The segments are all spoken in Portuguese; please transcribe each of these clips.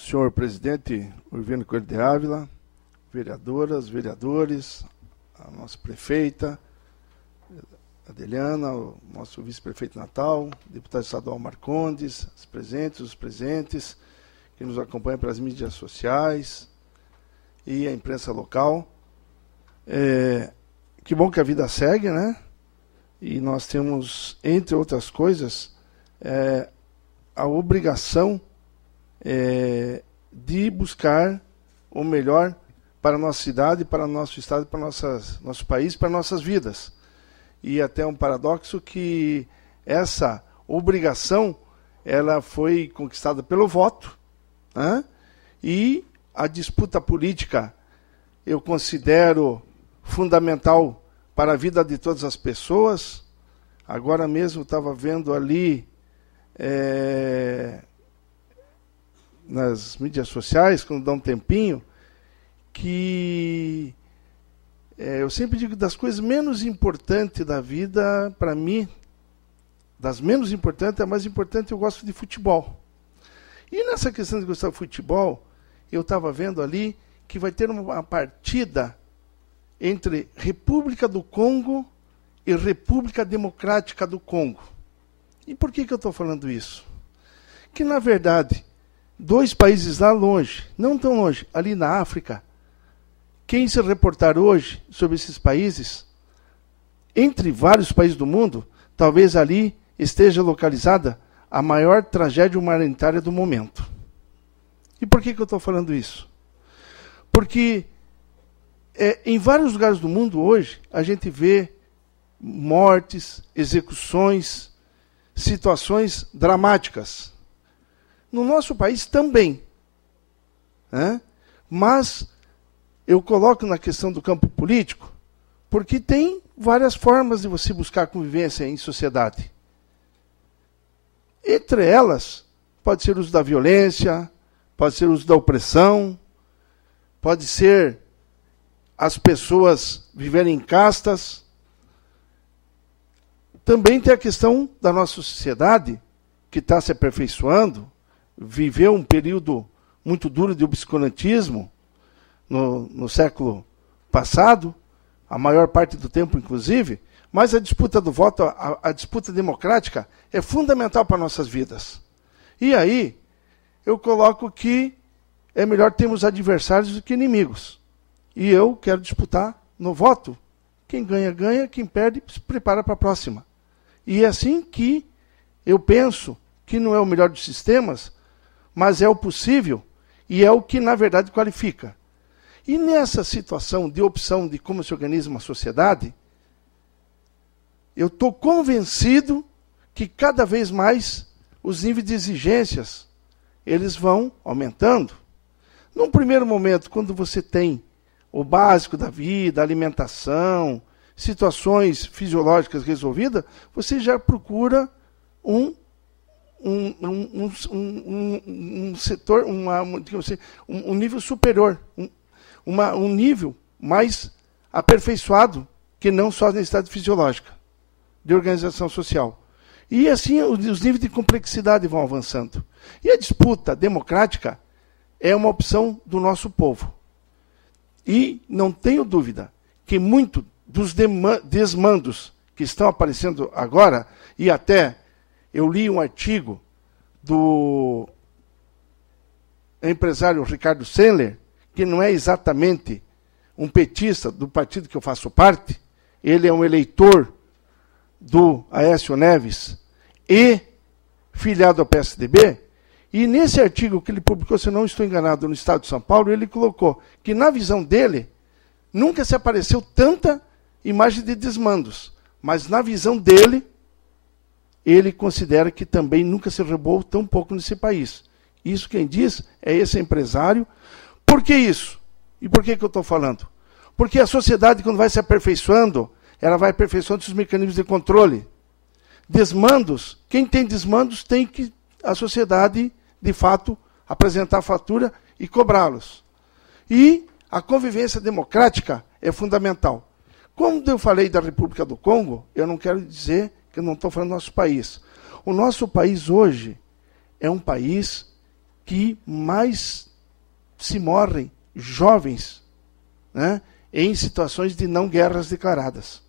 senhor presidente Urvino Coelho de Ávila, vereadoras, vereadores, a nossa prefeita, Adeliana, o nosso vice-prefeito Natal, deputado estadual Marcondes, os presentes, que nos acompanham pelas mídias sociais e a imprensa local. Que bom que a vida segue, né? E nós temos, entre outras coisas, a obrigação de buscar o melhor para a nossa cidade, para o nosso estado, para nosso país, para nossas vidas. E até um paradoxo que essa obrigação ela foi conquistada pelo voto, né? E a disputa política eu considero fundamental para a vida de todas as pessoas. Agora mesmo estava vendo ali nas mídias sociais, quando dá um tempinho, que eu sempre digo das coisas menos importantes da vida, para mim, das menos importantes, a mais importante, eu gosto de futebol. E nessa questão de gostar de futebol, eu estava vendo ali que vai ter uma partida entre República do Congo e República Democrática do Congo. E por que eu estou falando isso? Que, na verdade, dois países lá longe, não tão longe, ali na África, quem se reportar hoje sobre esses países, entre vários países do mundo, talvez ali esteja localizada a maior tragédia humanitária do momento. E por que eu estou falando isso? Porque em vários lugares do mundo hoje, a gente vê mortes, execuções, situações dramáticas. No nosso país também. Né? Mas eu coloco na questão do campo político, porque tem várias formas de você buscar convivência em sociedade. Entre elas, pode ser o uso da violência, pode ser o uso da opressão, pode ser as pessoas viverem em castas. Também tem a questão da nossa sociedade, que está se aperfeiçoando, viveu um período muito duro de obscurantismo no século passado, a maior parte do tempo, inclusive, mas a disputa do voto, a disputa democrática, é fundamental para nossas vidas. E aí, eu coloco que é melhor termos adversários do que inimigos. E eu quero disputar no voto. Quem ganha, ganha. Quem perde, se prepara para a próxima. E é assim que eu penso que não é o melhor dos sistemas, mas é o possível e é o que, na verdade, qualifica. E nessa situação de opção de como se organiza uma sociedade, eu estou convencido que cada vez mais os níveis de exigências eles vão aumentando. Num primeiro momento, quando você tem o básico da vida, alimentação, situações fisiológicas resolvidas, você já procura um setor, um nível superior, um nível mais aperfeiçoado, que não só a necessidade fisiológica, de organização social. E assim os níveis de complexidade vão avançando. E a disputa democrática é uma opção do nosso povo. E não tenho dúvida que muito dos desmandos que estão aparecendo agora, e até eu li um artigo do empresário Ricardo Sendler, que não é exatamente um petista do partido que eu faço parte, ele é um eleitor do Aécio Neves e filiado ao PSDB, e nesse artigo que ele publicou, se não estou enganado, no Estado de São Paulo, ele colocou que, na visão dele, nunca se apareceu tanta imagem de desmandos, mas na visão dele, ele considera que também nunca se roubou tão pouco nesse país. Isso quem diz é esse empresário. Por que isso? E por que eu estou falando? Porque a sociedade, quando vai se aperfeiçoando, ela vai aperfeiçoando os mecanismos de controle. Desmandos, quem tem desmandos tem que a sociedade, de fato, apresentar a fatura e cobrá-los. E a convivência democrática é fundamental. Quando eu falei da República do Congo, eu não quero dizer que eu não estou falando do nosso país. O nosso país hoje é um país que mais se morrem jovens, né, em situações de não guerras declaradas.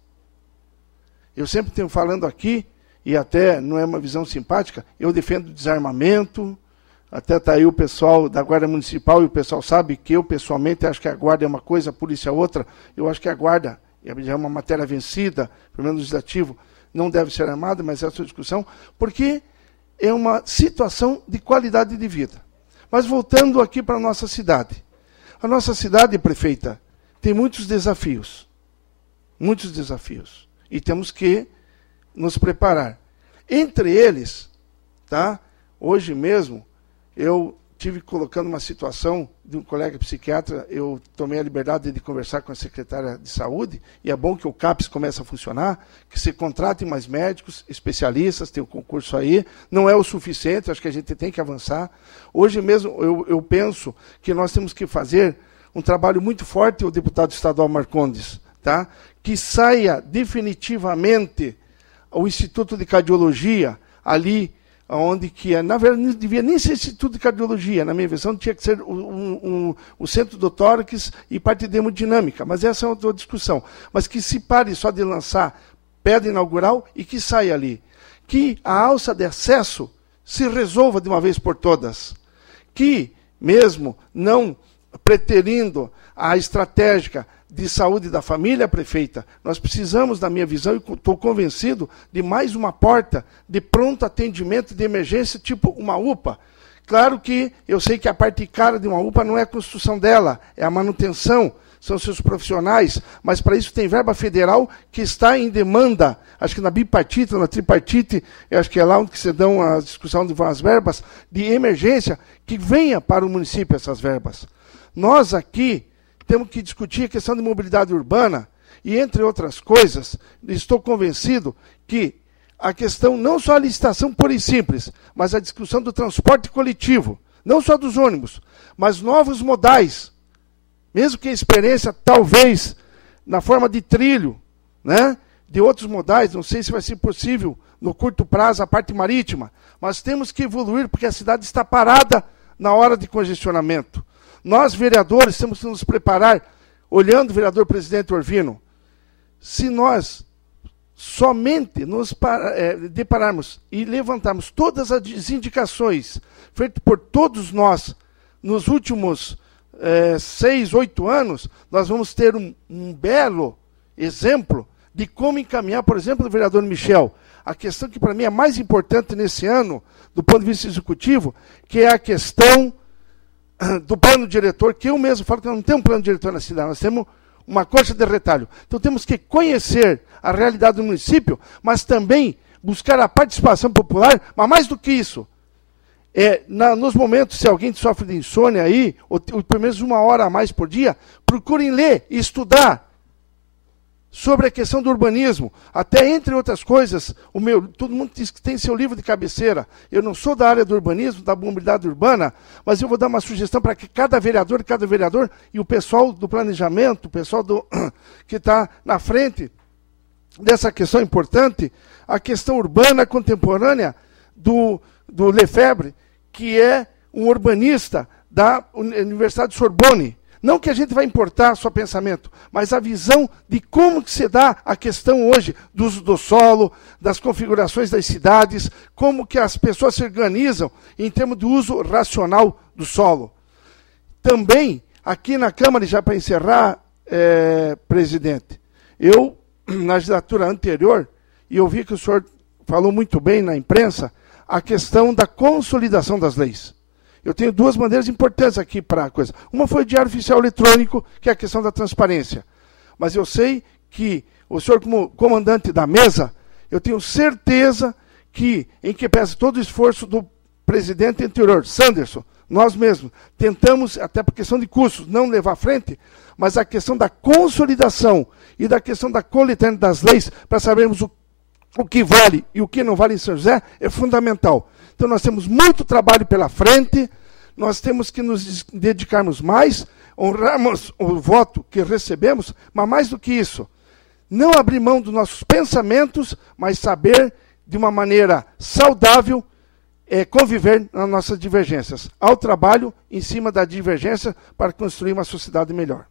Eu sempre tenho falando aqui, e até não é uma visão simpática, eu defendo o desarmamento, até está aí o pessoal da Guarda Municipal, e o pessoal sabe que eu, pessoalmente, acho que a Guarda é uma coisa, a polícia é outra. Eu acho que a Guarda já é uma matéria vencida, pelo menos legislativo, não deve ser armada, mas essa é a discussão, porque é uma situação de qualidade de vida. Mas voltando aqui para a nossa cidade. A nossa cidade, prefeita, tem muitos desafios. Muitos desafios. E temos que nos preparar. Entre eles, tá? Hoje mesmo, eu tive colocando uma situação de um colega psiquiatra, eu tomei a liberdade de conversar com a secretária de saúde, e é bom que o CAPS comece a funcionar, que se contratem mais médicos, especialistas, tem um concurso aí, não é o suficiente, acho que a gente tem que avançar. Hoje mesmo eu penso que nós temos que fazer um trabalho muito forte, o deputado estadual Marcondes, tá? Que saia definitivamente o Instituto de Cardiologia ali, onde que é, na verdade, não devia nem ser Instituto de Cardiologia, na minha visão, tinha que ser o Centro do Tórax e parte de hemodinâmica, mas essa é outra discussão. Mas que se pare só de lançar pedra inaugural e que saia ali. Que a alça de acesso se resolva de uma vez por todas. Que, mesmo não preterindo a estratégica de saúde da família, prefeita, nós precisamos, na minha visão, e estou convencido, de mais uma porta de pronto atendimento de emergência, tipo uma UPA. Claro que eu sei que a parte cara de uma UPA não é a construção dela, é a manutenção, são seus profissionais, mas para isso tem verba federal que está em demanda, acho que na bipartite, na tripartite, acho que é lá onde se dão a discussão de as verbas, de emergência, que venha para o município essas verbas. Nós aqui temos que discutir a questão de mobilidade urbana e, entre outras coisas, estou convencido que a questão, não só a licitação pura e simples, mas a discussão do transporte coletivo, não só dos ônibus, mas novos modais, mesmo que a experiência, talvez, na forma de trilho, né, de outros modais, não sei se vai ser possível no curto prazo a parte marítima, mas temos que evoluir porque a cidade está parada na hora de congestionamento. Nós, vereadores, temos que nos preparar, olhando o vereador presidente Orvino, se nós somente nos depararmos e levantarmos todas as indicações feitas por todos nós nos últimos 6, 8 anos, nós vamos ter um belo exemplo de como encaminhar, por exemplo, o vereador Michel. A questão que para mim é mais importante nesse ano, do ponto de vista executivo, que é a questão do plano diretor, que eu mesmo falo que não temos um plano diretor na cidade, nós temos uma coxa de retalho. Então temos que conhecer a realidade do município, mas também buscar a participação popular, mas mais do que isso, nos momentos, se alguém sofre de insônia aí, ou pelo menos 1 hora a mais por dia, procurem ler e estudar sobre a questão do urbanismo, até entre outras coisas, todo mundo diz que tem seu livro de cabeceira. Eu não sou da área do urbanismo, da mobilidade urbana, mas eu vou dar uma sugestão para que cada vereador e o pessoal do planejamento, o pessoal que está na frente dessa questão importante, a questão urbana contemporânea do Lefebvre, que é um urbanista da Universidade de Sorbonne. Não que a gente vai importar só pensamento, mas a visão de como que se dá a questão hoje do uso do solo, das configurações das cidades, como que as pessoas se organizam em termos de uso racional do solo. Também, aqui na Câmara, já para encerrar, presidente, eu, na legislatura anterior, e eu vi que o senhor falou muito bem na imprensa, a questão da consolidação das leis. Eu tenho 2 maneiras importantes aqui para a coisa. Uma foi o Diário Oficial Eletrônico, que é a questão da transparência. Mas eu sei que o senhor, como comandante da mesa, eu tenho certeza que, em que pese todo o esforço do presidente anterior, Sanderson, nós mesmos, tentamos, até por questão de custos, não levar à frente, mas a questão da consolidação e da questão da coletânea das leis, para sabermos o que vale e o que não vale em São José, é fundamental. Então nós temos muito trabalho pela frente, nós temos que nos dedicarmos mais, honrarmos o voto que recebemos, mas mais do que isso, não abrir mão dos nossos pensamentos, mas saber, de uma maneira saudável, conviver nas nossas divergências. Ao trabalho em cima da divergência para construir uma sociedade melhor.